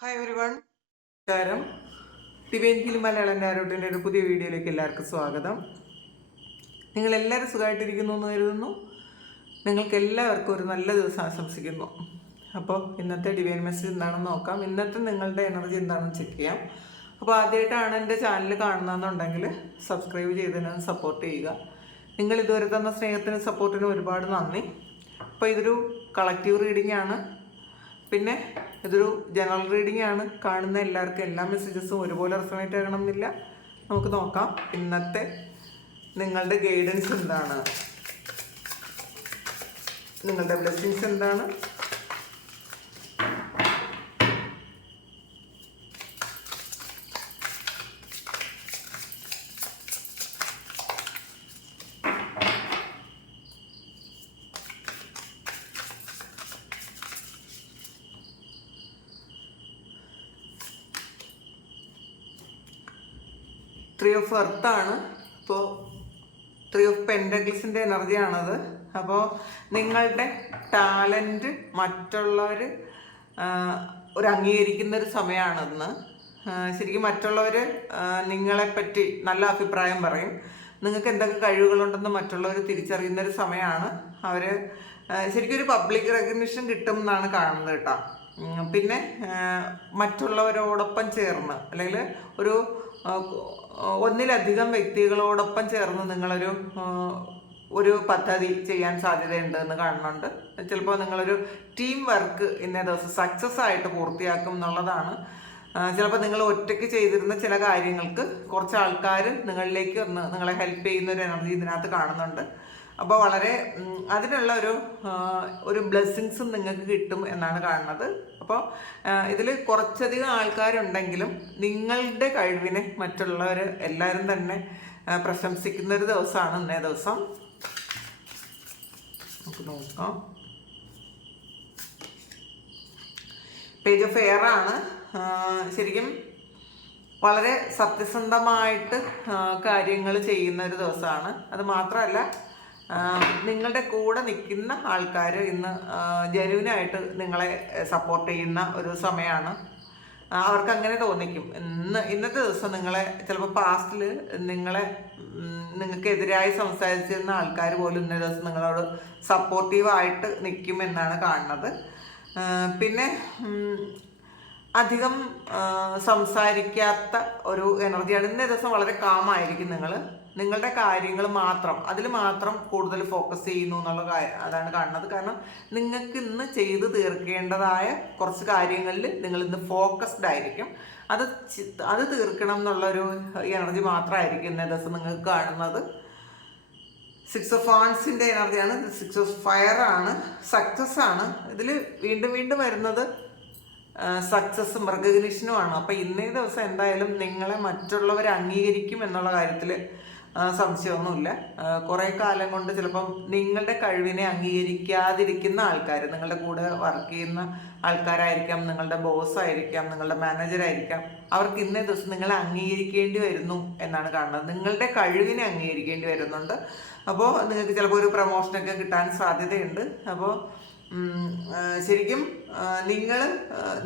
Hi every one നമസ്കാരം. തിവേഞ്ചിൽ മലയാള നാരോട്ടിന്റെ ഒരു പുതിയ വീഡിയോയിലേക്ക് എല്ലാവർക്കും സ്വാഗതം. നിങ്ങൾ എല്ലാവരും സുഖമായിട്ടിരിക്കുന്നു എന്ന് കരുതുന്നു. നിങ്ങൾക്ക് എല്ലാവർക്കും ഒരു നല്ല ദിവസം ആശംസിക്കുന്നു. അപ്പോൾ ഇന്നത്തെ ഡിവൈൻ മെസ്സേജ് എന്താണെന്ന് നോക്കാം. ഇന്നത്തെ നിങ്ങളുടെ എനർജി എന്താണെന്ന് ചെക്ക് ചെയ്യാം. അപ്പോൾ ആദ്യമായിട്ടാണ് എന്റെ ചാനൽ കാണുന്നതെന്നുണ്ടെങ്കിൽ സബ്സ്ക്രൈബ് ചെയ്തതിന് സപ്പോർട്ട് ചെയ്യുക. നിങ്ങൾ ഇതുവരെ തന്ന സ്നേഹത്തിനും സപ്പോർട്ടിനും ഒരുപാട് നന്ദി. അപ്പോൾ ഇതൊരു കളക്റ്റീവ് റീഡിംഗ് ആണ്. പിന്നെ ഇതൊരു ജനറൽ റീഡിംഗ് ആണ്. കാണുന്ന എല്ലാവർക്കും എല്ലാ മെസ്സേജസും ഒരുപോലെ റെസണേറ്റ് ആകണമെന്നില്ല. നമുക്ക് നോക്കാം. ഇന്നത്തെ നിങ്ങളുടെ ഗൈഡൻസ് എന്താണ്? നിങ്ങളുടെ ബ്ലെസ്സിങ്സ് എന്താണ്? ഓഫ് എർത്താണ് ഇപ്പോൾ ത്രീ ഓഫ് പെൻഡഗ്ലിസിന്റെ എനർജിയാണത്. അപ്പോൾ നിങ്ങളുടെ ടാലന്റ് മറ്റുള്ളവർ ഒരു അംഗീകരിക്കുന്ന ഒരു സമയമാണെന്ന് ശരിക്കും മറ്റുള്ളവർ നിങ്ങളെപ്പറ്റി നല്ല അഭിപ്രായം പറയും. നിങ്ങൾക്ക് എന്തൊക്കെ കഴിവുകളുണ്ടെന്ന് മറ്റുള്ളവർ തിരിച്ചറിയുന്ന ഒരു സമയമാണ് അവർ ശരിക്കും ഒരു പബ്ലിക് റെക്കഗ്നിഷൻ കിട്ടും എന്നാണ് കാണുന്നത് കേട്ടോ. പിന്നെ മറ്റുള്ളവരോടൊപ്പം ചേർന്ന് അല്ലെങ്കിൽ ഒരു ഒന്നിലധികം വ്യക്തികളോടൊപ്പം ചേർന്ന് നിങ്ങളൊരു ഒരു പദ്ധതി ചെയ്യാൻ സാധ്യതയുണ്ട് എന്ന് കാണുന്നുണ്ട്. ചിലപ്പോൾ നിങ്ങളൊരു ടീം വർക്ക് ഇന്നേ ദിവസം സക്സസ് ആയിട്ട് പൂർത്തിയാക്കും എന്നുള്ളതാണ്. ചിലപ്പോൾ നിങ്ങൾ ഒറ്റയ്ക്ക് ചെയ്തിരുന്ന ചില കാര്യങ്ങൾക്ക് കുറച്ച് ആൾക്കാർ നിങ്ങളിലേക്ക് ഒന്ന് നിങ്ങളെ ഹെൽപ്പ് ചെയ്യുന്ന ഒരു എനർജി ഇതിനകത്ത് കാണുന്നുണ്ട്. അപ്പോൾ വളരെ അതിനുള്ള ഒരു ഒരു ബ്ലെസ്സിങ്സും നിങ്ങൾക്ക് കിട്ടും എന്നാണ് കാണുന്നത്. അപ്പോൾ ഇതിൽ കുറച്ചധികം ആൾക്കാരുണ്ടെങ്കിലും നിങ്ങളുടെ കഴിവിനെ മറ്റുള്ളവർ എല്ലാവരും തന്നെ പ്രശംസിക്കുന്ന ഒരു ദിവസമാണ് ഇന്നേ ദിവസം. നമുക്ക് നോക്കാം. പേജ് ഓഫ് എയർ ആണ്. ശരിക്കും വളരെ സത്യസന്ധമായിട്ട് കാര്യങ്ങൾ ചെയ്യുന്ന ഒരു ദിവസമാണ്. അത് മാത്രമല്ല നിങ്ങളുടെ കൂടെ നിൽക്കുന്ന ആൾക്കാർ ഇന്ന് ജനുവിനായിട്ട് നിങ്ങളെ സപ്പോർട്ട് ചെയ്യുന്ന ഒരു സമയമാണ് അവർക്ക് അങ്ങനെ തോന്നിക്കും. ഇന്ന് ഇന്നത്തെ ദിവസം നിങ്ങളെ ചിലപ്പോൾ പാസ്റ്റിൽ നിങ്ങളെ നിങ്ങൾക്കെതിരായി സംസാരിച്ചിരുന്ന ആൾക്കാർ പോലും ഇന്നേ ദിവസം നിങ്ങളോട് സപ്പോർട്ടീവായിട്ട് നിൽക്കും എന്നാണ് കാണുന്നത്. പിന്നെ അധികം സംസാരിക്കാത്ത ഒരു എനർജിയാണ് ഇന്നേ ദിവസം വളരെ കാമായിരിക്കും നിങ്ങൾ നിങ്ങളുടെ കാര്യങ്ങൾ മാത്രം അതിൽ മാത്രം കൂടുതൽ ഫോക്കസ് ചെയ്യുന്നു എന്നുള്ള കാര്യം അതാണ് കാണുന്നത്. കാരണം നിങ്ങൾക്ക് ഇന്ന് ചെയ്ത് തീർക്കേണ്ടതായ കുറച്ച് കാര്യങ്ങളിൽ നിങ്ങൾ ഇന്ന് ഫോക്കസ്ഡ് ആയിരിക്കും. അത് അത് തീർക്കണം എന്നുള്ളൊരു എനർജി മാത്രമായിരിക്കും ഇന്നേ ദിവസം നിങ്ങൾക്ക് കാണുന്നത്. സിക്സ് ഓഫ് ഫാൻസിന്റെ എനർജിയാണ് സിക്സ് ഓഫ് ഫയർ ആണ് സക്സസ് ആണ്. ഇതിൽ വീണ്ടും വീണ്ടും വരുന്നത് സക്സസും റെക്കഗ്നീഷനുമാണ് അപ്പോൾ ഇന്നേ ദിവസം എന്തായാലും നിങ്ങളെ മറ്റുള്ളവർ അംഗീകരിക്കും എന്നുള്ള കാര്യത്തിൽ സംശയമൊന്നുമില്ല. കുറേ കാലം കൊണ്ട് ചിലപ്പം നിങ്ങളുടെ കഴിവിനെ അംഗീകരിക്കാതിരിക്കുന്ന ആൾക്കാർ നിങ്ങളുടെ കൂടെ വർക്ക് ചെയ്യുന്ന ആൾക്കാരായിരിക്കാം നിങ്ങളുടെ ബോസ് ആയിരിക്കാം നിങ്ങളുടെ മാനേജർ ആയിരിക്കാം അവർക്ക് ഇന്നേ ദിവസം നിങ്ങളെ അംഗീകരിക്കേണ്ടി വരുന്നു എന്നാണ് കാണുന്നത്. നിങ്ങളുടെ കഴിവിനെ അംഗീകരിക്കേണ്ടി വരുന്നുണ്ട്. അപ്പോൾ നിങ്ങൾക്ക് ചിലപ്പോൾ ഒരു പ്രൊമോഷനൊക്കെ കിട്ടാൻ സാധ്യതയുണ്ട്. അപ്പോൾ ശരിക്കും നിങ്ങൾ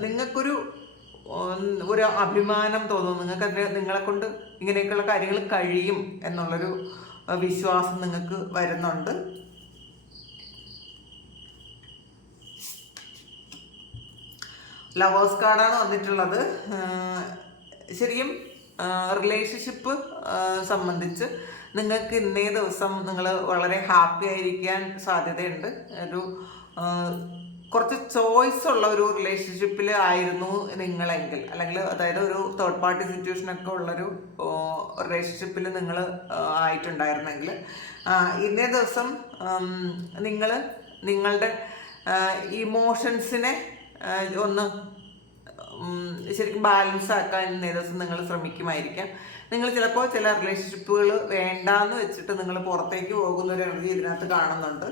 നിങ്ങൾക്കൊരു ഒരു അഭിമാനം തോന്നും. നിങ്ങൾക്ക് നിങ്ങളെ കൊണ്ട് ഇങ്ങനെയൊക്കെയുള്ള കാര്യങ്ങൾ കഴിയും എന്നുള്ളൊരു വിശ്വാസം നിങ്ങൾക്ക് വരുന്നുണ്ട്. ലവേഴ്സ് കാർഡാണ് വന്നിട്ടുള്ളത്. ശരിക്കും റിലേഷൻഷിപ്പ് സംബന്ധിച്ച് നിങ്ങൾക്ക് ഇന്നേ ദിവസം നിങ്ങൾ വളരെ ഹാപ്പി ആയിരിക്കാൻ സാധ്യതയുണ്ട്. ഒരു കുറച്ച് ചോയ്സ് ഉള്ള ഒരു റിലേഷൻഷിപ്പിൽ ആയിരുന്നു നിങ്ങളെങ്കിൽ. അല്ലെങ്കിൽ അതായത് ഒരു തേർഡ് പാർട്ടി സിറ്റുവേഷനൊക്കെ ഉള്ളൊരു റിലേഷൻഷിപ്പിൽ നിങ്ങൾ ആയിട്ടുണ്ടായിരുന്നെങ്കിൽ. ഇന്നേ ദിവസം നിങ്ങൾ നിങ്ങളുടെ ഇമോഷൻസിനെ ഒന്ന് ശരിക്കും ബാലൻസ് ആക്കാൻ ഇന്നേ ദിവസം നിങ്ങൾ ശ്രമിക്കുമായിരിക്കാം. നിങ്ങൾ ചിലപ്പോൾ ചില റിലേഷൻഷിപ്പുകൾ വേണ്ടാന്ന് വെച്ചിട്ട് നിങ്ങൾ പുറത്തേക്ക് പോകുന്ന ഒരു എനർജി ഇതിനകത്ത് കാണുന്നുണ്ട്.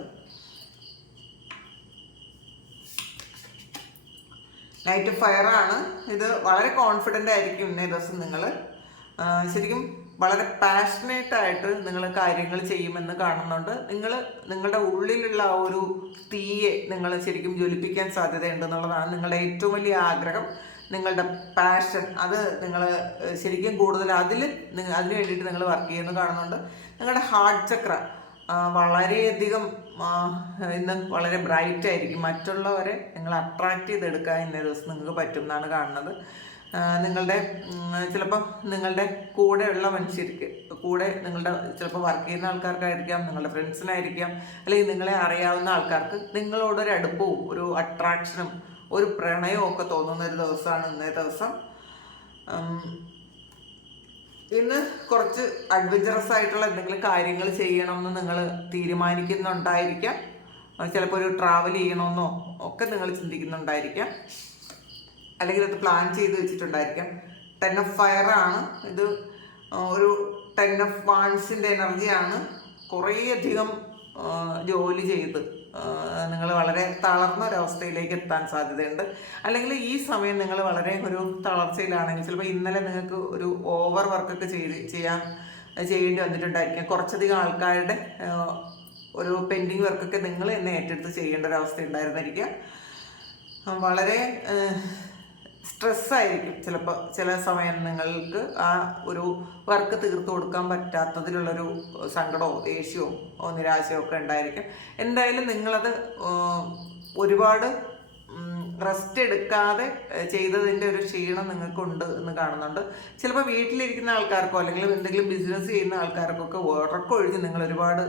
നൈറ്റ് ഫയർ ആണ്. ഇത് വളരെ കോൺഫിഡന്റ് ആയിരിക്കും ഇന്നേ ദിവസം നിങ്ങൾ. ശരിക്കും വളരെ പാഷനേറ്റ് ആയിട്ട് നിങ്ങൾ കാര്യങ്ങൾ ചെയ്യുമെന്ന് കാണുന്നുണ്ട്. നിങ്ങൾ നിങ്ങളുടെ ഉള്ളിലുള്ള ആ ഒരു തീയെ നിങ്ങൾ ശരിക്കും ജ്വലിപ്പിക്കാൻ സാധ്യതയുണ്ട് എന്നുള്ളതാണ് നിങ്ങളുടെ ഏറ്റവും വലിയ ആഗ്രഹം. നിങ്ങളുടെ പാഷൻ അത് നിങ്ങൾ ശരിക്കും കൂടുതൽ അതിൽ അതിന് വേണ്ടിയിട്ട് നിങ്ങൾ വർക്ക് ചെയ്യുന്നു കാണുന്നുണ്ട്. നിങ്ങളുടെ ഹാർട്ട് ചക്ര വളരെയധികം ഇന്ന് വളരെ ബ്രൈറ്റ് ആയിരിക്കും. മറ്റുള്ളവരെ നിങ്ങൾ അട്രാക്റ്റ് ചെയ്തെടുക്കാൻ ഇന്ന ദിവസം നിങ്ങൾക്ക് പറ്റും എന്നാണ് കാണുന്നത്. നിങ്ങളുടെ ചിലപ്പോൾ നിങ്ങളുടെ കൂടെയുള്ള മനുഷ്യർക്ക് കൂടെ നിങ്ങളുടെ ചിലപ്പോൾ വർക്ക് ചെയ്യുന്ന ആൾക്കാർക്കായിരിക്കാം നിങ്ങളുടെ ഫ്രണ്ട്സിനായിരിക്കാം അല്ലെങ്കിൽ നിങ്ങളെ അറിയാവുന്ന ആൾക്കാർക്ക് നിങ്ങളോടൊരു അടുപ്പവും ഒരു അട്രാക്ഷനും ഒരു പ്രണയവും ഒക്കെ തോന്നുന്ന ഒരു ദിവസമാണ് ഇന്നേ ദിവസം. ഇന്ന് കുറച്ച് അഡ്വഞ്ചറസ് ആയിട്ടുള്ള എന്തെങ്കിലും കാര്യങ്ങൾ ചെയ്യണം എന്ന് നിങ്ങൾ തീരുമാനിക്കുന്നുണ്ടായിരിക്കാം. ചിലപ്പോൾ ഒരു ട്രാവൽ ചെയ്യണമെന്നോ ഒക്കെ നിങ്ങൾ ചിന്തിക്കുന്നുണ്ടായിരിക്കാം. അല്ലെങ്കിൽ അത് പ്ലാൻ ചെയ്ത് വെച്ചിട്ടുണ്ടായിരിക്കാം. ടെൻ ഓഫ് ഫയർ ആണ്. ഇത് ഒരു ടെൻ ഓഫ് വാൺസിന്റെ എനർജിയാണ് കുറേയധികം ജോലി ചെയ്ത്. നിങ്ങൾ വളരെ തളർന്ന ഒരവസ്ഥയിലേക്ക് എത്താൻ സാധ്യതയുണ്ട്. അല്ലെങ്കിൽ ഈ സമയം നിങ്ങൾ വളരെ ഒരു തളർച്ചയിലാണെങ്കിൽ ചിലപ്പോൾ ഇന്നലെ നിങ്ങൾക്ക് ഒരു ഓവർ വർക്കൊക്കെ ചെയ്ത് ചെയ്യാൻ ചെയ്യേണ്ടി വന്നിട്ടുണ്ടായിരിക്കും. കുറച്ചധികം ആൾക്കാരുടെ ഒരു പെൻഡിങ് വർക്കൊക്കെ നിങ്ങൾ തന്നെ ഏറ്റെടുത്ത് ചെയ്യേണ്ട ഒരു അവസ്ഥ ഉണ്ടായിരുന്നിരിക്കുക വളരെ സ്ട്രെസ്സായിരിക്കും. ചിലപ്പോൾ ചില സമയം നിങ്ങൾക്ക് ആ ഒരു വർക്ക് തീർത്ത് കൊടുക്കാൻ പറ്റാത്തതിലുള്ളൊരു സങ്കടമോ ദേഷ്യമോ നിരാശയോ ഒക്കെ ഉണ്ടായിരിക്കും. എന്തായാലും നിങ്ങളത് ഒരുപാട് റെസ്റ്റ് എടുക്കാതെ ചെയ്തതിന്റെ ഒരു ക്ഷീണം നിങ്ങൾക്കുണ്ട് എന്ന് കാണുന്നുണ്ട്. ചിലപ്പോൾ വീട്ടിലിരിക്കുന്ന ആൾക്കാർക്കോ അല്ലെങ്കിൽ എന്തെങ്കിലും ബിസിനസ് ചെയ്യുന്ന ആൾക്കാർക്കൊക്കെ ഉറക്കമൊഴിഞ്ഞ് നിങ്ങൾ ഒരുപാട്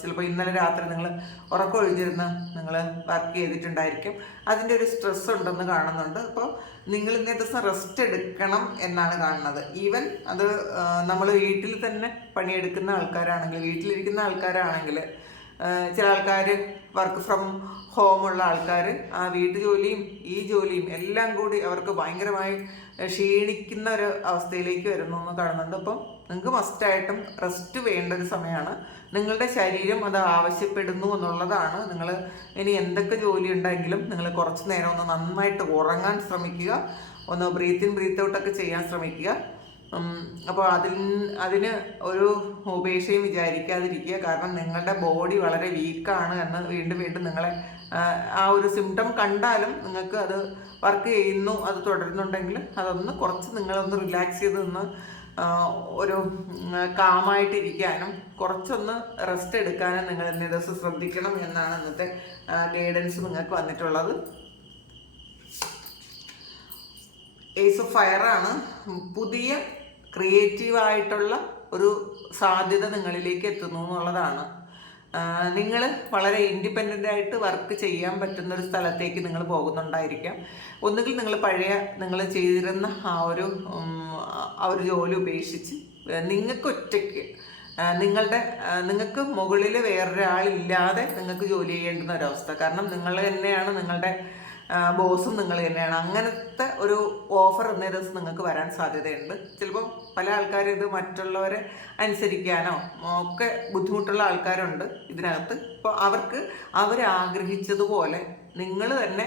ചിലപ്പോൾ ഇന്നലെ രാത്രി നിങ്ങൾ ഉറക്കമൊഴിഞ്ഞിരുന്ന് നിങ്ങൾ വർക്ക് ചെയ്തിട്ടുണ്ടായിരിക്കും. അതിന്റെ ഒരു സ്ട്രെസ് ഉണ്ടെന്ന് കാണുന്നുണ്ട്. അപ്പോൾ നിങ്ങൾ ഇന്നേ ദിവസം റെസ്റ്റ് എടുക്കണം എന്നാണ് കാണുന്നത്. ഈവൻ അത് നമ്മൾ വീട്ടിൽ തന്നെ പണിയെടുക്കുന്ന ആൾക്കാരാണെങ്കിൽ വീട്ടിലിരിക്കുന്ന ആൾക്കാരാണെങ്കിൽ ചില ആൾക്കാർ വർക്ക് ഫ്രം ഹോമുള്ള ആൾക്കാർ ആ വീട്ടു ജോലിയും ഈ ജോലിയും എല്ലാം കൂടി അവർക്ക് ഭയങ്കരമായി ക്ഷീണിക്കുന്ന ഒരു അവസ്ഥയിലേക്ക് വരുന്നു എന്ന് കാണുന്നുണ്ട്. അപ്പം നിങ്ങൾക്ക് മസ്റ്റായിട്ടും റെസ്റ്റ് വേണ്ട ഒരു സമയമാണ്. നിങ്ങളുടെ ശരീരം അത് ആവശ്യപ്പെടുന്നു എന്നുള്ളതാണ്. നിങ്ങൾ ഇനി എന്തൊക്കെ ജോലി ഉണ്ടെങ്കിലും നിങ്ങൾ കുറച്ച് നേരം ഒന്ന് നന്നായിട്ട് ഉറങ്ങാൻ ശ്രമിക്കുക. ഒന്ന് ബ്രീത്ത് ഇൻ ബ്രീത്ത് ഔട്ടൊക്കെ ചെയ്യാൻ ശ്രമിക്കുക. അപ്പോൾ അതിൽ അതിന് ഒരു ഉപേക്ഷയും വിചാരിക്കാതിരിക്കുക. കാരണം നിങ്ങളുടെ ബോഡി വളരെ വീക്കാണ് എന്ന് വീണ്ടും വീണ്ടും നിങ്ങളെ ആ, ഒരു സിംറ്റം കണ്ടാലും നിങ്ങൾക്ക് അത് വർക്ക് ചെയ്യുന്നു അത് തുടരുന്നുണ്ടെങ്കിൽ അതൊന്ന് കുറച്ച് നിങ്ങളൊന്ന് റിലാക്സ് ചെയ്ത് നിന്ന് ഒരു കാമായിട്ടിരിക്കാനും കുറച്ചൊന്ന് റെസ്റ്റ് എടുക്കാനും നിങ്ങൾ ഇന്നേ ദിവസം ശ്രദ്ധിക്കണം എന്നാണ് ഇന്നത്തെ ഗൈഡൻസ് നിങ്ങൾക്ക് വന്നിട്ടുള്ളത്. ഏസ് ഓഫ് ഫയർ ആണ്. പുതിയ ക്രിയേറ്റീവ് ആയിട്ടുള്ള ഒരു സാധ്യത നിങ്ങളിലേക്ക് എത്തുന്നു എന്നുള്ളതാണ്. നിങ്ങൾ വളരെ ഇൻഡിപെൻഡന്റ് ആയിട്ട് വർക്ക് ചെയ്യാൻ പറ്റുന്ന ഒരു സ്ഥലത്തേക്ക് നിങ്ങൾ പോകുന്നുണ്ടായിരിക്കാം. ഒന്നുകിൽ നിങ്ങൾ പഴയ നിങ്ങൾ ചെയ്തിരുന്ന ആ ഒരു ആ ഒരു ജോലി ഉപേക്ഷിച്ച് നിങ്ങൾക്ക് ഒറ്റയ്ക്ക് നിങ്ങളുടെ നിങ്ങൾക്ക് മുകളിൽ വേറൊരാളില്ലാതെ നിങ്ങൾക്ക് ജോലി ചെയ്യേണ്ടുന്ന ഒരവസ്ഥ. കാരണം നിങ്ങൾ തന്നെയാണ് നിങ്ങളുടെ ബോസും നിങ്ങൾ തന്നെയാണ്. അങ്ങനത്തെ ഒരു ഓഫർ ഇന്നേ ദിവസം നിങ്ങൾക്ക് വരാൻ സാധ്യതയുണ്ട്. ചിലപ്പം പല ആൾക്കാരും ഇത് മറ്റുള്ളവരെ അനുസരിക്കാനോ ഒക്കെ ബുദ്ധിമുട്ടുള്ള ആൾക്കാരുണ്ട് ഇതിനകത്ത്. ഇപ്പോൾ അവർക്ക് അവരാഗ്രഹിച്ചതുപോലെ നിങ്ങൾ തന്നെ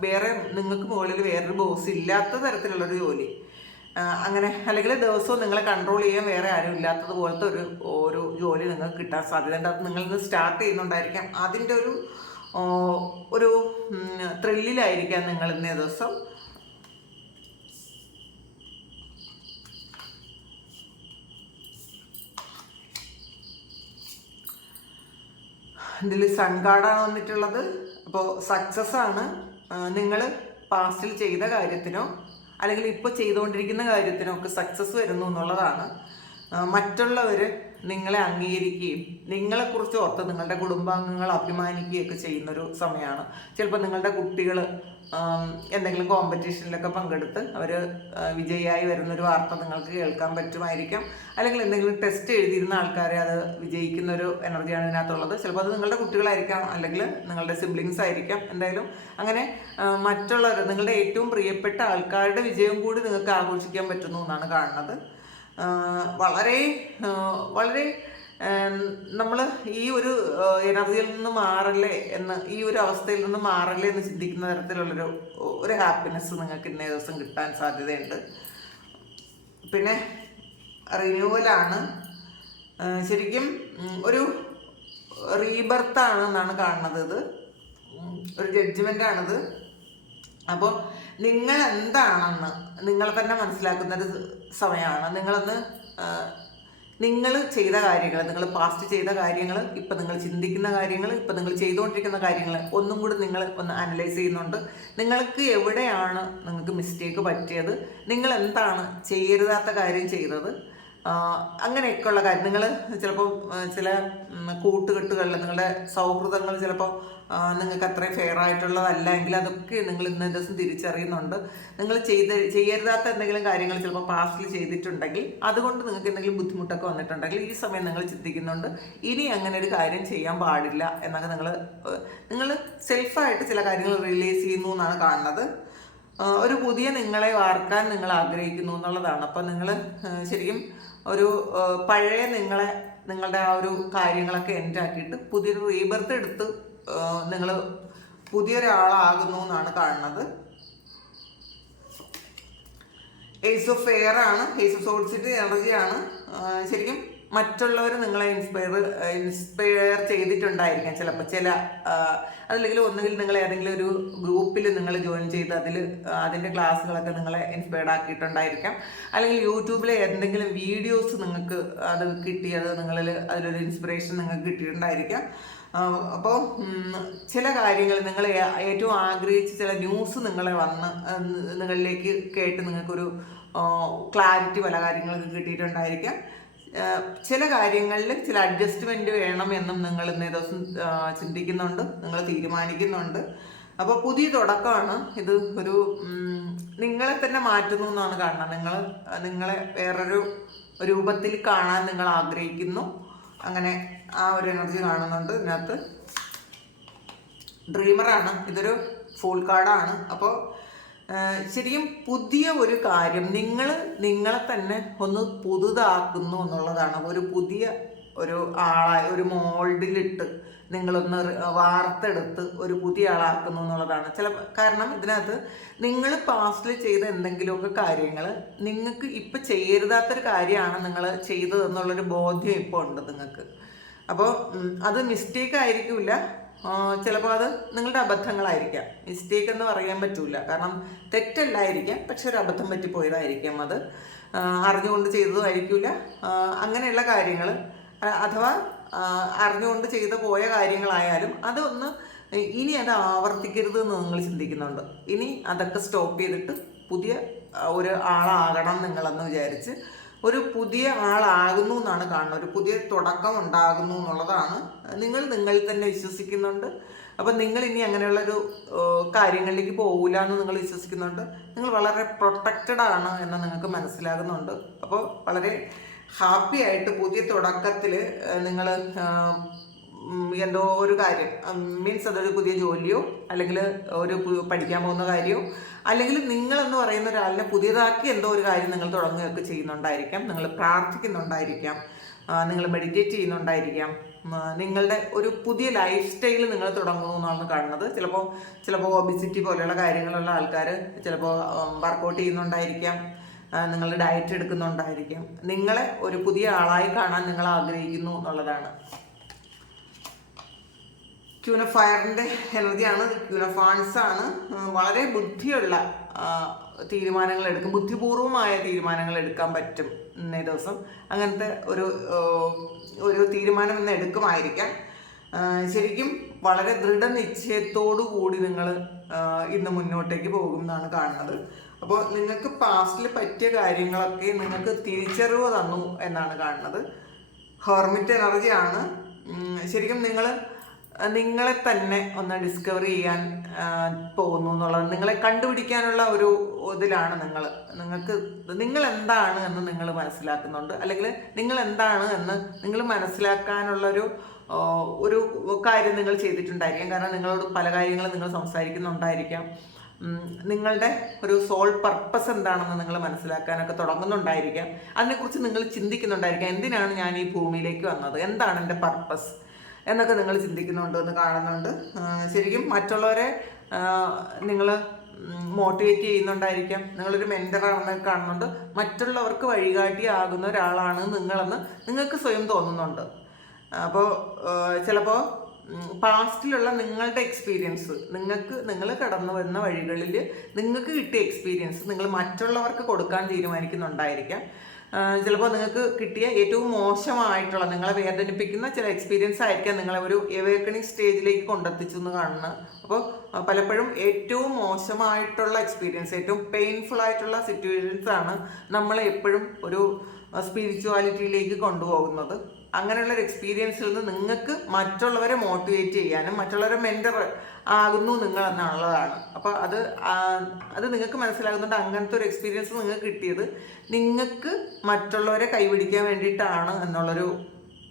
വേറെ നിങ്ങൾക്ക് മുകളിൽ വേറൊരു ബോസ് ഇല്ലാത്ത തരത്തിലുള്ളൊരു ജോലി. അങ്ങനെ അല്ലെങ്കിൽ ദിവസവും നിങ്ങളെ കൺട്രോൾ ചെയ്യാൻ വേറെ ആരും ഇല്ലാത്തതുപോലത്തെ ഒരു ഒരു ജോലി നിങ്ങൾക്ക് കിട്ടാൻ സാധ്യതയുണ്ട് അത് നിങ്ങളിന്ന് സ്റ്റാർട്ട് ചെയ്യുന്നുണ്ടായിരിക്കാം. അതിന്റെ ഒരു ഒരു ത്രില്ലിലായിരിക്കാം നിങ്ങൾ ഇന്നേ ദിവസം. ഇതിൽ സൺ കാർഡാണ് വന്നിട്ടുള്ളത്. അപ്പോൾ സക്സസ് ആണ്. നിങ്ങൾ പാസ്റ്റിൽ ചെയ്ത കാര്യത്തിനോ അല്ലെങ്കിൽ ഇപ്പോൾ ചെയ്തുകൊണ്ടിരിക്കുന്ന കാര്യത്തിനോ ഒക്കെ സക്സസ് വരുന്നു എന്നുള്ളതാണ്. മറ്റുള്ളവർ നിങ്ങളെ അംഗീകരിക്കുകയും നിങ്ങളെക്കുറിച്ച് ഓർത്ത് നിങ്ങളുടെ കുടുംബാംഗങ്ങൾ അഭിമാനിക്കുകയൊക്കെ ചെയ്യുന്നൊരു സമയമാണ്. ചിലപ്പോൾ നിങ്ങളുടെ കുട്ടികൾ എന്തെങ്കിലും കോമ്പറ്റീഷനിലൊക്കെ പങ്കെടുത്ത് അവർ വിജയിയായി വരുന്നൊരു വാർത്ത നിങ്ങൾക്ക് കേൾക്കാൻ പറ്റുമായിരിക്കാം. അല്ലെങ്കിൽ എന്തെങ്കിലും ടെസ്റ്റ് എഴുതിയിരുന്ന ആൾക്കാരെ അത് വിജയിക്കുന്നൊരു എനർജിയാണ് ഇതിനകത്തുള്ളത്. ചിലപ്പോൾ അത് നിങ്ങളുടെ കുട്ടികളായിരിക്കാം അല്ലെങ്കിൽ നിങ്ങളുടെ സിബ്ലിങ്സ് ആയിരിക്കാം എന്തായാലും. അങ്ങനെ മറ്റുള്ളവർ നിങ്ങളുടെ ഏറ്റവും പ്രിയപ്പെട്ട ആൾക്കാരുടെ വിജയം കൂടി നിങ്ങൾക്ക് ആഘോഷിക്കാൻ പറ്റുന്നു എന്നാണ് കാണുന്നത്. വളരെ വളരെ നമ്മൾ ഈ ഒരു എനർജിയിൽ നിന്ന് മാറല്ലേ എന്ന് ഈ ഒരു അവസ്ഥയിൽ നിന്ന് മാറല്ലേ എന്ന് ചിന്തിക്കുന്ന തരത്തിലുള്ളൊരു ഒരു ഹാപ്പിനെസ് നിങ്ങൾക്ക് ഇന്നേ ദിവസം കിട്ടാൻ സാധ്യതയുണ്ട്. പിന്നെ റിന്യൂവലാണ്. ശരിക്കും ഒരു റീബർത്ത് ആണെന്നാണ് കാണുന്നത് ഇത്. ഒരു ജഡ്ജ്മെന്റ് ആണിത് അപ്പോൾ നിങ്ങൾ എന്താണെന്ന് നിങ്ങൾ തന്നെ മനസ്സിലാക്കുന്ന ഒരു സമയമാണ്. നിങ്ങളൊന്ന് നിങ്ങൾ ചെയ്ത കാര്യങ്ങൾ നിങ്ങൾ പാസ്റ്റ് ചെയ്ത കാര്യങ്ങൾ ഇപ്പം നിങ്ങൾ ചിന്തിക്കുന്ന കാര്യങ്ങൾ ഇപ്പം നിങ്ങൾ ചെയ്തുകൊണ്ടിരിക്കുന്ന കാര്യങ്ങൾ ഒന്നും കൂടി നിങ്ങൾ ഒന്ന് അനലൈസ് ചെയ്യുന്നുണ്ട്. നിങ്ങൾക്ക് എവിടെയാണ് നിങ്ങൾക്ക് മിസ്റ്റേക്ക് പറ്റിയത്? നിങ്ങൾ എന്താണ് ചെയ്യരുതാത്ത കാര്യം ചെയ്തത്? അങ്ങനെയൊക്കെയുള്ള കാര്യം. നിങ്ങൾ ചിലപ്പോൾ ചില കൂട്ടുകെട്ടുകളിൽ നിങ്ങളുടെ സൗഹൃദങ്ങൾ ചിലപ്പോൾ നിങ്ങൾക്ക് അത്രയും ഫെയർ ആയിട്ടുള്ളതല്ല എങ്കിൽ അതൊക്കെ നിങ്ങൾ ഇന്ന ദിവസം തിരിച്ചറിയുന്നുണ്ട്. നിങ്ങൾ ചെയ്ത് ചെയ്യരുതാത്ത എന്തെങ്കിലും കാര്യങ്ങൾ ചിലപ്പോൾ പാസ്റ്റിൽ ചെയ്തിട്ടുണ്ടെങ്കിൽ അതുകൊണ്ട് നിങ്ങൾക്ക് എന്തെങ്കിലും ബുദ്ധിമുട്ടൊക്കെ വന്നിട്ടുണ്ടെങ്കിൽ ഈ സമയം നിങ്ങൾ ചിന്തിക്കുന്നുണ്ട്. ഇനി അങ്ങനെ ഒരു കാര്യം ചെയ്യാൻ പാടില്ല എന്നൊക്കെ നിങ്ങൾ നിങ്ങൾ സെൽഫായിട്ട് ചില കാര്യങ്ങൾ റിലീസ് ചെയ്യുന്നു എന്നാണ് കാണുന്നത്. ഒരു പുതിയ നിങ്ങളെ വാർക്കാൻ നിങ്ങൾ ആഗ്രഹിക്കുന്നു എന്നുള്ളതാണ്. അപ്പം നിങ്ങൾ ശരിക്കും ഒരു പഴയ നിങ്ങളെ നിങ്ങളുടെ ആ ഒരു കാര്യങ്ങളൊക്കെ എൻഡ് ആക്കിയിട്ട് പുതിയൊരു റീബർത്ത് എടുത്ത് നിങ്ങൾ പുതിയൊരാളാകുന്നു എന്നാണ് കാണുന്നത്. ഏസ് ഓഫ് ഫെയർ ആണ്. ഏസ് ഓഫ് സോൾസിറ്റി എനർജിയാണ് ശരിക്കും മറ്റുള്ളവർ നിങ്ങളെ ഇൻസ്പയർ ഇൻസ്പയർ ചെയ്തിട്ടുണ്ടായിരിക്കാം. ചിലപ്പോൾ ചില അതല്ലെങ്കിൽ ഒന്നുകിൽ നിങ്ങൾ ഏതെങ്കിലും ഒരു ഗ്രൂപ്പിൽ നിങ്ങൾ ജോയിൻ ചെയ്ത് അതിൽ അതിന്റെ ക്ലാസ്സുകളൊക്കെ നിങ്ങളെ ഇൻസ്പയർഡ് ആക്കിയിട്ടുണ്ടായിരിക്കാം. അല്ലെങ്കിൽ യൂട്യൂബിലെ എന്തെങ്കിലും വീഡിയോസ് നിങ്ങൾക്ക് അത് കിട്ടിയത് നിങ്ങളിൽ അതിലൊരു ഇൻസ്പിറേഷൻ നിങ്ങൾക്ക് കിട്ടിയിട്ടുണ്ടായിരിക്കാം. അപ്പോൾ ചില കാര്യങ്ങൾ നിങ്ങൾ ഏറ്റവും ആഗ്രഹിച്ച് ചില ന്യൂസ് നിങ്ങളെ വന്ന് നിങ്ങളിലേക്ക് കേട്ട് നിങ്ങൾക്കൊരു ക്ലാരിറ്റി പല കാര്യങ്ങൾക്ക് കിട്ടിയിട്ടുണ്ടായിരിക്കാം. ചില കാര്യങ്ങളിൽ ചില അഡ്ജസ്റ്റ്മെന്റ് വേണം എന്നും നിങ്ങൾ ഇന്നേ ദിവസം ചിന്തിക്കുന്നുണ്ട് നിങ്ങൾ തീരുമാനിക്കുന്നുണ്ട്. അപ്പോൾ പുതിയ തുടക്കമാണ് ഇത് ഒരു നിങ്ങളെ തന്നെ മാറ്റുന്നു എന്നാണ് കാണുന്നത് നിങ്ങൾ നിങ്ങളെ വേറൊരു രൂപത്തിൽ കാണാൻ നിങ്ങൾ ആഗ്രഹിക്കുന്നു. അങ്ങനെ ആ ഒരു എനർജി കാണുന്നുണ്ട് ഇതിനകത്ത്. ഡ്രീമറാണ് ഇതൊരു ഫുൾ കാർഡാണ് അപ്പോൾ ശരിക്കും പുതിയ ഒരു കാര്യം. നിങ്ങൾ നിങ്ങളെ തന്നെ ഒന്ന് പുതുതാക്കുന്നു എന്നുള്ളതാണ്. ഒരു പുതിയ ഒരു ആളായി ഒരു മോൾഡിലിട്ട് നിങ്ങളൊന്ന് വാർത്തെടുത്ത് ഒരു പുതിയ ആളാക്കുന്നു എന്നുള്ളതാണ്. ചില കാരണം ഇതിനകത്ത് നിങ്ങൾ പാസ്റ്റിൽ ചെയ്ത എന്തെങ്കിലുമൊക്കെ കാര്യങ്ങൾ നിങ്ങൾക്ക് ഇപ്പം ചെയ്യരുതാത്തൊരു കാര്യമാണ് നിങ്ങൾ ചെയ്തതെന്നുള്ളൊരു ബോധ്യം ഇപ്പോൾ ഉണ്ട് നിങ്ങൾക്ക് അപ്പോൾ അത് മിസ്റ്റേക്ക് ആയിരിക്കില്ല. ചിലപ്പോൾ അത് നിങ്ങളുടെ അബദ്ധങ്ങളായിരിക്കാം. മിസ്റ്റേക്ക് എന്ന് പറയാൻ പറ്റില്ല കാരണം തെറ്റല്ലായിരിക്കാം പക്ഷെ ഒരു അബദ്ധം പറ്റിപ്പോയതായിരിക്കാം അത്. അറിഞ്ഞുകൊണ്ട് ചെയ്തതുമായിരിക്കില്ല അങ്ങനെയുള്ള കാര്യങ്ങൾ അഥവാ അറിഞ്ഞുകൊണ്ട് ചെയ്തു പോയ കാര്യങ്ങളായാലും അതൊന്ന് ഇനി അത് ആവർത്തിക്കരുത് എന്ന് നിങ്ങൾ ചിന്തിക്കുന്നുണ്ട്. ഇനി അതൊക്കെ സ്റ്റോപ്പ് ചെയ്തിട്ട് പുതിയ ഒരു ആളാകണം നിങ്ങളെന്ന് വിചാരിച്ച് ഒരു പുതിയ ആളാകുന്നു എന്നാണ് കാണുന്നത്. ഒരു പുതിയ തുടക്കം ഉണ്ടാകുന്നു എന്നുള്ളതാണ്. നിങ്ങൾ നിങ്ങൾ തന്നെ വിശ്വസിക്കുന്നുണ്ട്. അപ്പം നിങ്ങൾ ഇനി അങ്ങനെയുള്ളൊരു കാര്യങ്ങളിലേക്ക് പോകില്ല എന്ന് നിങ്ങൾ വിശ്വസിക്കുന്നുണ്ട്. നിങ്ങൾ വളരെ പ്രൊട്ടക്റ്റഡ് ആണ് എന്ന് നിങ്ങൾക്ക് മനസ്സിലാകുന്നുണ്ട്. അപ്പോൾ വളരെ ഹാപ്പി ആയിട്ട് പുതിയ തുടക്കത്തിൽ നിങ്ങൾ എന്തോ ഒരു കാര്യം. മീൻസ് അതൊരു പുതിയ ജോലിയോ അല്ലെങ്കിൽ ഒരു പഠിക്കാൻ പോകുന്ന കാര്യമോ അല്ലെങ്കിൽ നിങ്ങളെന്ന് പറയുന്ന ഒരാളിനെ പുതിയതാക്കി എന്തോ ഒരു കാര്യം നിങ്ങൾ തുടങ്ങുകയൊക്കെ ചെയ്യുന്നുണ്ടായിരിക്കാം. നിങ്ങൾ പ്രാർത്ഥിക്കുന്നുണ്ടായിരിക്കാം. നിങ്ങൾ മെഡിറ്റേറ്റ് ചെയ്യുന്നുണ്ടായിരിക്കാം. നിങ്ങളുടെ ഒരു പുതിയ ലൈഫ് സ്റ്റൈൽ നിങ്ങൾ തുടങ്ങുന്നു എന്നാണ് കാണുന്നത്. ചിലപ്പോൾ ചിലപ്പോൾ ഒബിസിറ്റി പോലെയുള്ള കാര്യങ്ങളുള്ള ആൾക്കാർ ചിലപ്പോൾ വർക്കൗട്ട് ചെയ്യുന്നുണ്ടായിരിക്കാം. നിങ്ങൾ ഡയറ്റ് എടുക്കുന്നുണ്ടായിരിക്കാം. നിങ്ങളെ ഒരു പുതിയ ആളായി കാണാൻ നിങ്ങൾ ആഗ്രഹിക്കുന്നു എന്നുള്ളതാണ്. ക്യൂനഫയറിന്റെ എനർജിയാണ് ക്യൂനഫാൻസ് ആണ് വളരെ ബുദ്ധിയുള്ള തീരുമാനങ്ങൾ എടുക്കും. ബുദ്ധിപൂർവമായ തീരുമാനങ്ങൾ എടുക്കാൻ പറ്റും ഇന്നേ ദിവസം. അങ്ങനത്തെ ഒരു ഒരു തീരുമാനം ഇന്ന് എടുക്കുമായിരിക്കാം. ശരിക്കും വളരെ ദൃഢനിശ്ചയത്തോടു കൂടി നിങ്ങൾ ഇന്ന് മുന്നോട്ടേക്ക് പോകും എന്നാണ് കാണുന്നത്. അപ്പോൾ നിങ്ങൾക്ക് പാസ്റ്റിൽ പറ്റിയ കാര്യങ്ങളൊക്കെ നിങ്ങൾക്ക് തിരിച്ചറിവ് തന്നു എന്നാണ് കാണുന്നത്. ഹെർമിറ്റ് എനർജിയാണ് ശരിക്കും നിങ്ങൾ നിങ്ങളെ തന്നെ ഒന്ന് ഡിസ്കവർ ചെയ്യാൻ പോകുന്നു എന്നുള്ളത് നിങ്ങളെ കണ്ടുപിടിക്കാനുള്ള ഒരു ഇതിലാണ് നിങ്ങൾ. നിങ്ങൾക്ക് നിങ്ങൾ എന്താണ് എന്ന് നിങ്ങൾ മനസ്സിലാക്കുന്നുണ്ട്. അല്ലെങ്കിൽ നിങ്ങൾ എന്താണ് എന്ന് നിങ്ങൾ മനസ്സിലാക്കാനുള്ള ഒരു ഒരു കാര്യം നിങ്ങൾ ചെയ്തിട്ടുണ്ടായിരിക്കാം. കാരണം നിങ്ങളോട് പല കാര്യങ്ങളും നിങ്ങൾ സംസാരിക്കുന്നുണ്ടായിരിക്കാം. നിങ്ങളുടെ ഒരു സോൾ പർപ്പസ് എന്താണെന്ന് നിങ്ങൾ മനസ്സിലാക്കാനൊക്കെ തുടങ്ങുന്നുണ്ടായിരിക്കാം. അതിനെക്കുറിച്ച് നിങ്ങൾ ചിന്തിക്കുന്നുണ്ടായിരിക്കാം. എന്തിനാണ് ഞാൻ ഈ ഭൂമിയിലേക്ക് വന്നത്? എന്താണ് എന്റെ പർപ്പസ് എന്നൊക്കെ നിങ്ങൾ ചിന്തിക്കുന്നുണ്ട് എന്ന് കാണുന്നുണ്ട്. ശരിക്കും മറ്റുള്ളവരെ നിങ്ങൾ മോട്ടിവേറ്റ് ചെയ്യുന്നുണ്ടായിരിക്കാം. നിങ്ങളൊരു മെന്ററാണെന്ന് കാണുന്നുണ്ട്. മറ്റുള്ളവർക്ക് വഴികാട്ടി ആകുന്ന ഒരാളാണ് നിങ്ങളെന്ന് നിങ്ങൾക്ക് സ്വയം തോന്നുന്നുണ്ട്. അപ്പോൾ ചിലപ്പോൾ പാസ്റ്റിലുള്ള നിങ്ങളുടെ എക്സ്പീരിയൻസ് നിങ്ങൾക്ക് നിങ്ങൾ കടന്നു വരുന്ന വഴികളിൽ നിങ്ങൾക്ക് കിട്ടിയ എക്സ്പീരിയൻസ് നിങ്ങൾ മറ്റുള്ളവർക്ക് കൊടുക്കാൻ തീരുമാനിക്കുന്നുണ്ടായിരിക്കാം. ചിലപ്പോൾ നിങ്ങൾക്ക് കിട്ടിയ ഏറ്റവും മോശമായിട്ടുള്ള നിങ്ങളെ വേദനിപ്പിക്കുന്ന ചില എക്സ്പീരിയൻസ് ആയിരിക്കാം നിങ്ങളെ ഒരു എവേക്കണിങ് സ്റ്റേജിലേക്ക് കൊണ്ടെത്തിച്ചു എന്ന് കാണുന്നത് അപ്പോൾ പലപ്പോഴും ഏറ്റവും മോശമായിട്ടുള്ള എക്സ്പീരിയൻസ് ഏറ്റവും പെയിൻഫുൾ ആയിട്ടുള്ള സിറ്റുവേഷൻസ് ആണ് നമ്മളെ എപ്പോഴും ഒരു സ്പിരിച്വാലിറ്റിയിലേക്ക് കൊണ്ടുപോകുന്നത്. അങ്ങനെയുള്ള ഒരു എക്സ്പീരിയൻസിൽ നിന്ന് നിങ്ങൾക്ക് മറ്റുള്ളവരെ മോട്ടിവേറ്റ് ചെയ്യാനും മറ്റുള്ളവരെ മെന്റർ ആകുന്നു നിങ്ങൾ എന്നുള്ളതാണ്. അപ്പോൾ അത് അത് നിങ്ങൾക്ക് മനസ്സിലാകുന്നുണ്ട്. അങ്ങനത്തെ ഒരു എക്സ്പീരിയൻസ് നിങ്ങൾക്ക് കിട്ടിയത് നിങ്ങൾക്ക് മറ്റുള്ളവരെ കൈപിടിക്കാൻ വേണ്ടിയിട്ടാണ് എന്നുള്ളൊരു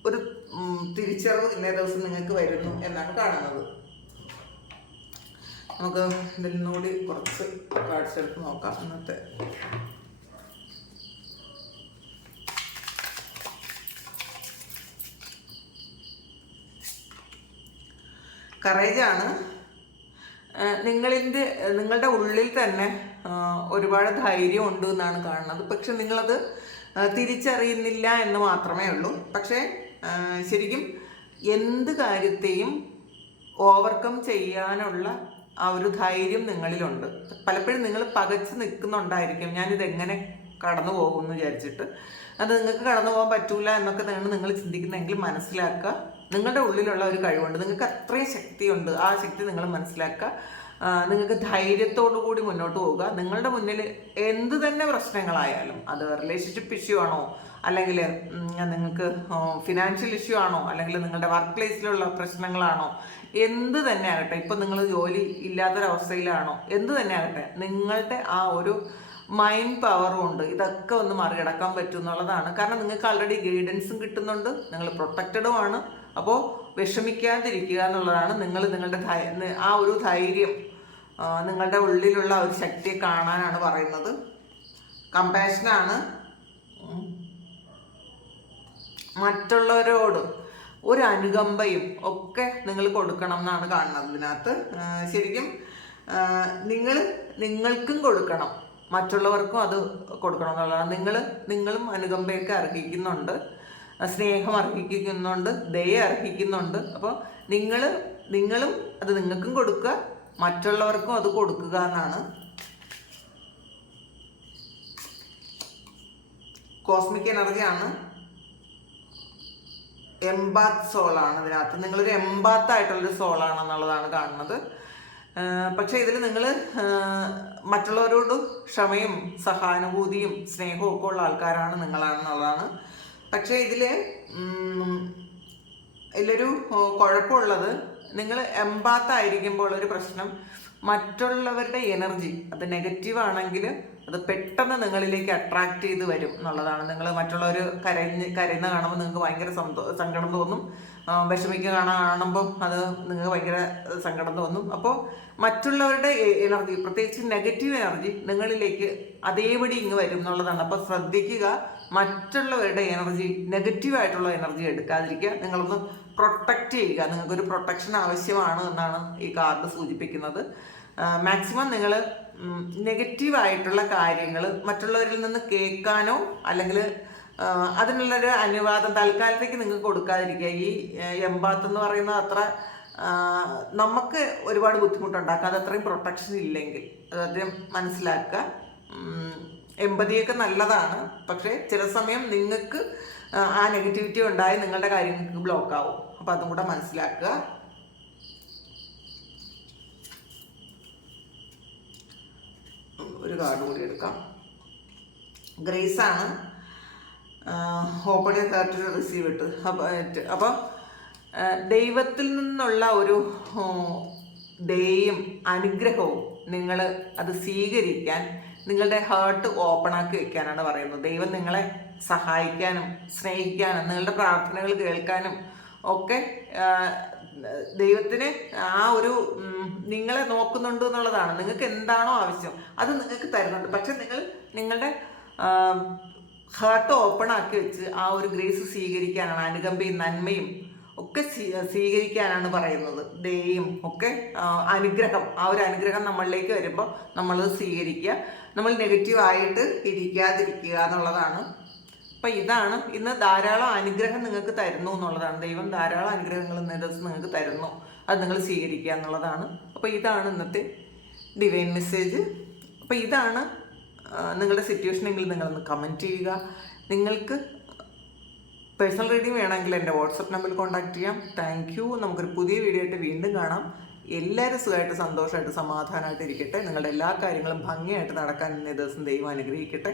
ഒരു തിരിച്ചറിവ് ഇന്നേ ദിവസം നിങ്ങൾക്ക് വരുന്നു എന്നാണ് കാണുന്നത്. നമുക്ക് ഇതിൽ നിന്നുകൂടി കുറച്ച് കാർഡ്സ് എടുത്ത് നോക്കാം ഇന്നത്തെ. കറേജാണ് നിങ്ങളിന്റെ നിങ്ങളുടെ ഉള്ളിൽ തന്നെ ഒരുപാട് ധൈര്യം ഉണ്ട് എന്നാണ് കാണുന്നത്. പക്ഷെ നിങ്ങളത് തിരിച്ചറിയുന്നില്ല എന്ന് മാത്രമേ ഉള്ളൂ. പക്ഷേ ശരിക്കും എന്ത് കാര്യത്തെയും ഓവർകം ചെയ്യാനുള്ള ആ ഒരു ധൈര്യം നിങ്ങളിലുണ്ട്. പലപ്പോഴും നിങ്ങൾ പകച്ച് നിൽക്കുന്നുണ്ടായിരിക്കും. ഞാനിത് എങ്ങനെ കടന്നു പോകും എന്ന് വിചാരിച്ചിട്ട്. അത് നിങ്ങൾക്ക് കടന്നു പോകാൻ പറ്റൂല എന്നൊക്കെ തന്നെയാണ് നിങ്ങൾ ചിന്തിക്കുന്നെങ്കിൽ മനസ്സിലാക്കുക. നിങ്ങളുടെ ഉള്ളിലുള്ള ഒരു കഴിവുണ്ട്. നിങ്ങൾക്ക് അത്രയും ശക്തിയുണ്ട്. ആ ശക്തി നിങ്ങൾ മനസ്സിലാക്കുക. നിങ്ങൾക്ക് ധൈര്യത്തോടു കൂടി മുന്നോട്ട് പോവുക. നിങ്ങളുടെ മുന്നിൽ എന്ത് തന്നെ പ്രശ്നങ്ങളായാലും അത് റിലേഷൻഷിപ്പ് ഇഷ്യൂ ആണോ അല്ലെങ്കിൽ നിങ്ങൾക്ക് ഫിനാൻഷ്യൽ ഇഷ്യൂ ആണോ അല്ലെങ്കിൽ നിങ്ങളുടെ വർക്ക് പ്ലേസിലുള്ള പ്രശ്നങ്ങളാണോ എന്ത് തന്നെ ആകട്ടെ ഇപ്പം നിങ്ങൾ ജോലി ഇല്ലാത്തൊരവസ്ഥയിലാണോ എന്ത് തന്നെ ആകട്ടെ നിങ്ങളുടെ ആ ഒരു മൈൻഡ് പവറും ഉണ്ട് ഇതൊക്കെ ഒന്ന് മറികടക്കാൻ പറ്റും എന്നുള്ളതാണ്. കാരണം നിങ്ങൾക്ക് ആൾറെഡി ഗൈഡൻസും കിട്ടുന്നുണ്ട് നിങ്ങൾ പ്രൊട്ടക്റ്റഡും ആണ്. അപ്പോൾ വിഷമിക്കാതിരിക്കുക എന്നുള്ളതാണ് നിങ്ങൾ നിങ്ങളുടെ ആ ഒരു ധൈര്യം. നിങ്ങളുടെ ഉള്ളിലുള്ള ഒരു ശക്തിയെ കാണാനാണ് പറയുന്നത്. കമ്പാഷനാണ് മറ്റുള്ളവരോട് ഒരു അനുകമ്പയും ഒക്കെ നിങ്ങൾ കൊടുക്കണം എന്നാണ് കാണുന്നത് ഇതിനകത്ത്. ശരിക്കും നിങ്ങൾ നിങ്ങൾക്കും കൊടുക്കണം. മറ്റുള്ളവർക്കും അത് കൊടുക്കണം എന്നുള്ളതാണ്. നിങ്ങൾ നിങ്ങളും അനുകമ്പയൊക്കെ അർഹിക്കുന്നുണ്ട്. സ്നേഹം അർഹിക്കുന്നുണ്ട്. ദയ അർഹിക്കുന്നുണ്ട്. അപ്പോൾ നിങ്ങൾ നിങ്ങളും അത് നിങ്ങൾക്കും കൊടുക്കുക. മറ്റുള്ളവർക്കും അത് കൊടുക്കുക എന്നാണ്. കോസ്മിക് എനർജിയാണ് എംബാത്ത് സോളാണ് ഇതിനകത്ത്. നിങ്ങളൊരു എംബാത്ത് ആയിട്ടുള്ളൊരു സോളാണെന്നുള്ളതാണ് കാണുന്നത്. പക്ഷെ ഇതിൽ നിങ്ങൾ മറ്റുള്ളവരോട് ക്ഷമയും സഹാനുഭൂതിയും സ്നേഹവും ഒക്കെ ഉള്ള ആൾക്കാരാണ് നിങ്ങളാണെന്നുള്ളതാണ്. പക്ഷേ ഇതിൽ ഇതിലൊരു കുഴപ്പമുള്ളത് നിങ്ങൾ എമ്പാത്തായിരിക്കുമ്പോൾ ഒരു പ്രശ്നം മറ്റുള്ളവരുടെ എനർജി അത് നെഗറ്റീവ് ആണെങ്കിൽ അത് പെട്ടെന്ന് നിങ്ങളിലേക്ക് അട്രാക്ട് ചെയ്ത് വരും എന്നുള്ളതാണ്. നിങ്ങൾ മറ്റുള്ളവർ കരഞ്ഞ് കരയുന്ന കാണുമ്പോൾ നിങ്ങൾക്ക് ഭയങ്കര സന്തോ സങ്കടം തോന്നും. വിഷമിക്കുക കാണുമ്പോൾ അത് നിങ്ങൾക്ക് ഭയങ്കര സങ്കടം തോന്നും. അപ്പോൾ മറ്റുള്ളവരുടെ എനർജി പ്രത്യേകിച്ച് നെഗറ്റീവ് എനർജി നിങ്ങളിലേക്ക് അതേപടി ഇങ്ങ് വരും എന്നുള്ളതാണ്. അപ്പോൾ ശ്രദ്ധിക്കുക മറ്റുള്ളവരുടെ എനർജി നെഗറ്റീവായിട്ടുള്ള എനർജി എടുക്കാതിരിക്കുക. നിങ്ങളൊന്ന് പ്രൊട്ടക്റ്റ് ചെയ്യുക. നിങ്ങൾക്കൊരു പ്രൊട്ടക്ഷൻ ആവശ്യമാണ് എന്നാണ് ഈ കാർഡ് സൂചിപ്പിക്കുന്നത്. മാക്സിമം നിങ്ങൾ നെഗറ്റീവായിട്ടുള്ള കാര്യങ്ങൾ മറ്റുള്ളവരിൽ നിന്ന് കേൾക്കാനോ അല്ലെങ്കിൽ അതിനുള്ളൊരു അനുവാദം തൽക്കാലത്തേക്ക് നിങ്ങൾക്ക് കൊടുക്കാതിരിക്കുക. ഈ എംബാത്ത് എന്ന് പറയുന്നത് അത്ര നമുക്ക് ഒരുപാട് ബുദ്ധിമുട്ടുണ്ടാക്കുക അത് അത്രയും പ്രൊട്ടക്ഷൻ ഇല്ലെങ്കിൽ. അത് ആദ്യം മനസ്സിലാക്കുക. എമ്പതിയൊക്കെ നല്ലതാണ്. പക്ഷേ ചില സമയം നിങ്ങൾക്ക് ആ നെഗറ്റിവിറ്റി ഉണ്ടായി നിങ്ങളുടെ കാര്യങ്ങൾക്ക് ബ്ലോക്ക് ആവും. അപ്പം അതും കൂടെ മനസ്സിലാക്കുക. ഒരു കാർഡ് കൂടി എടുക്കാം. ഗ്രേസ് ആണ്. ഓപ്പൺ കാർഡ് റിസീവ് ഇട്ട് അപ്പോൾ അപ്പോൾ ദൈവത്തിൽ നിന്നുള്ള ഒരു ദയും അനുഗ്രഹവും നിങ്ങൾ അത് സ്വീകരിക്കാൻ നിങ്ങളുടെ ഹാർട്ട് ഓപ്പൺ ആക്കി വെക്കാനാണ് പറയുന്നത്. ദൈവം നിങ്ങളെ സഹായിക്കാനും സ്നേഹിക്കാനും നിങ്ങളുടെ പ്രാർത്ഥനകൾ കേൾക്കാനും ഒക്കെ ദൈവത്തിന് ആ ഒരു നിങ്ങളെ നോക്കുന്നുണ്ട് എന്നുള്ളതാണ്. നിങ്ങൾക്ക് എന്താണോ ആവശ്യം അത് നിങ്ങൾക്ക് തരുന്നുണ്ട്. പക്ഷെ നിങ്ങൾ നിങ്ങളുടെ ഹാർട്ട് ഓപ്പൺ ആക്കി വെച്ച് ആ ഒരു ഗ്രേസ് സ്വീകരിക്കാനാണ് അനുകമ്പയും നന്മയും ഒക്കെ സ്വീകരിക്കാനാണ് പറയുന്നത്. ദയും ഒക്കെ അനുഗ്രഹം ആ ഒരു അനുഗ്രഹം നമ്മളിലേക്ക് വരുമ്പോൾ നമ്മളത് സ്വീകരിക്കുക. നമ്മൾ നെഗറ്റീവ് ആയിട്ട് ഇരിക്കാതിരിക്കുക എന്നുള്ളതാണ് അപ്പം ഇതാണ് ഇന്ന് ധാരാളം അനുഗ്രഹം നിങ്ങൾക്ക് തരുന്നു എന്നുള്ളതാണ്. ദൈവം ധാരാളം അനുഗ്രഹങ്ങൾ ഇന്നേ ദിവസം നിങ്ങൾക്ക് തരുന്നു. അത് നിങ്ങൾ സ്വീകരിക്കുക എന്നുള്ളതാണ്. അപ്പോൾ ഇതാണ് ഇന്നത്തെ ഡിവൈൻ മെസ്സേജ് അപ്പോൾ ഇതാണ് നിങ്ങളുടെ സിറ്റുവേഷനെങ്കിൽ നിങ്ങളൊന്ന് കമന്റ് ചെയ്യുക. നിങ്ങൾക്ക് പേഴ്സണൽ റീഡിംഗ് വേണമെങ്കിൽ എന്റെ വാട്സപ്പ് നമ്പറിൽ കോൺടാക്ട് ചെയ്യാം. താങ്ക് യു നമുക്കൊരു പുതിയ വീഡിയോ ആയിട്ട് വീണ്ടും കാണാം. എല്ലാവരും സുഖമായിട്ട് സന്തോഷമായിട്ട് സമാധാനമായിട്ട് ഇരിക്കട്ടെ. നിങ്ങളുടെ എല്ലാ കാര്യങ്ങളും ഭംഗിയായിട്ട് നടക്കാൻ ഇന്നേ ദിവസം ദൈവം അനുഗ്രഹിക്കട്ടെ.